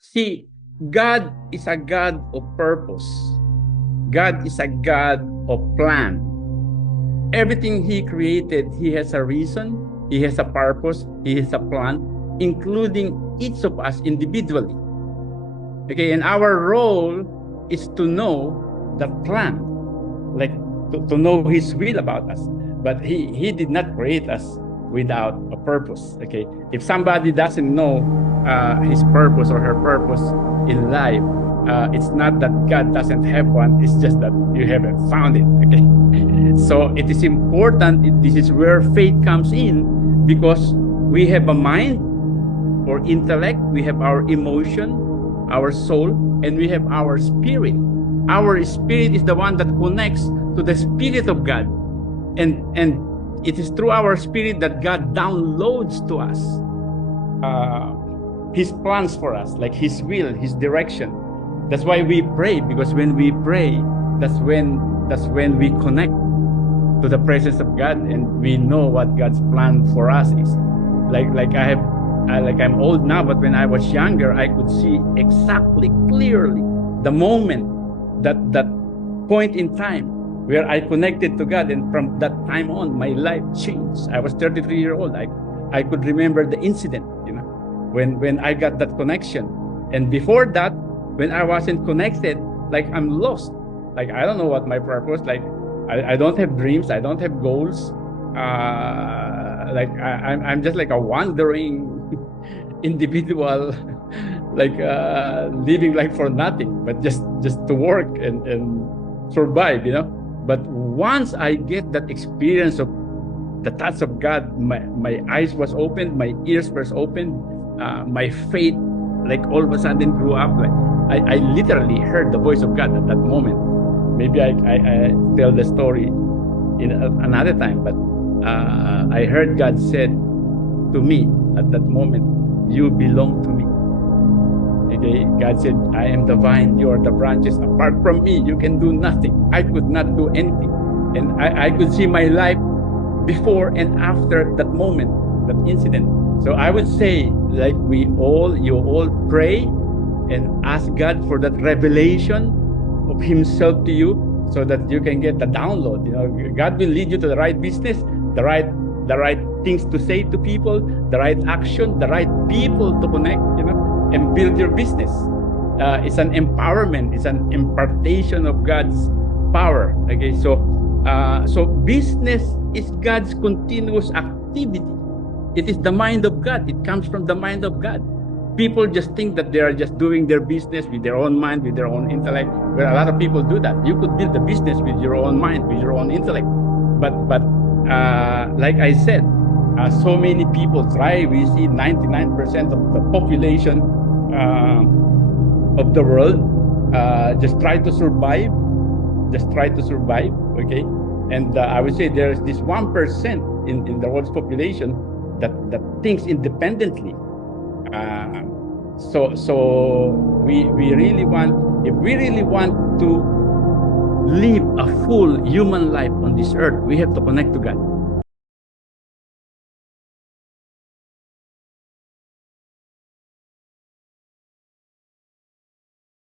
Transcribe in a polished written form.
See, God is a God of purpose. God is a God of plan. Everything He created, He has a reason, He has a purpose, He has a plan, including each of us individually. Okay, and our role is to know the plan, like to know His will about us. But He did not create us without a purpose. Okay, if somebody doesn't know his purpose or her purpose in life, it's not that God doesn't have one, it's just that you haven't found it. Okay, so it is important. This is where faith comes in, because we have a mind or intellect, we have our emotion, our soul, and we have our spirit. Our spirit is the one that connects to the Spirit of God, and it is through our spirit that God downloads to us His plans for us, like His will, His direction. That's why we pray, because when we pray, that's when we connect to the presence of God, and we know what God's plan for us is. Like I'm old now, but when I was younger, I could see exactly, clearly, the moment, that point in time where I connected to God, and from that time on, my life changed. I was 33 years old. I could remember the incident, when I got that connection. And before that, when I wasn't connected, like I'm lost. Like I don't know what my purpose. Like I don't have dreams. I don't have goals. Like I'm just like a wandering individual, like living life for nothing, but just to work and survive, But once I get that experience of the touch of God, my eyes was opened, my ears were opened, my faith, like all of a sudden grew up. Like I literally heard the voice of God at that moment. Maybe I tell the story in another time, but I heard God said to me at that moment, "You belong to me." Okay, God said, "I am the vine, you are the branches. Apart from me, you can do nothing." I could not do anything. And I could see my life before and after that moment, that incident. So I would say, like you all pray and ask God for that revelation of Himself to you, so that you can get the download. God will lead you to the right business, the right things to say to people, the right action, the right people to connect, and build your business. It's an empowerment. It's an impartation of God's power. Okay, so business is God's continuous activity. It is the mind of God. It comes from the mind of God. People just think that they are just doing their business with their own mind, with their own intellect. Well, a lot of people do that. You could build a business with your own mind, with your own intellect. But like I said, so many people try. We see 99% of the population of the world just try to survive. Just try to survive. Okay, and I would say there's this 1% in the world's population that thinks independently. So we really want, if we really want to live a full human life on this earth, we have to connect to God.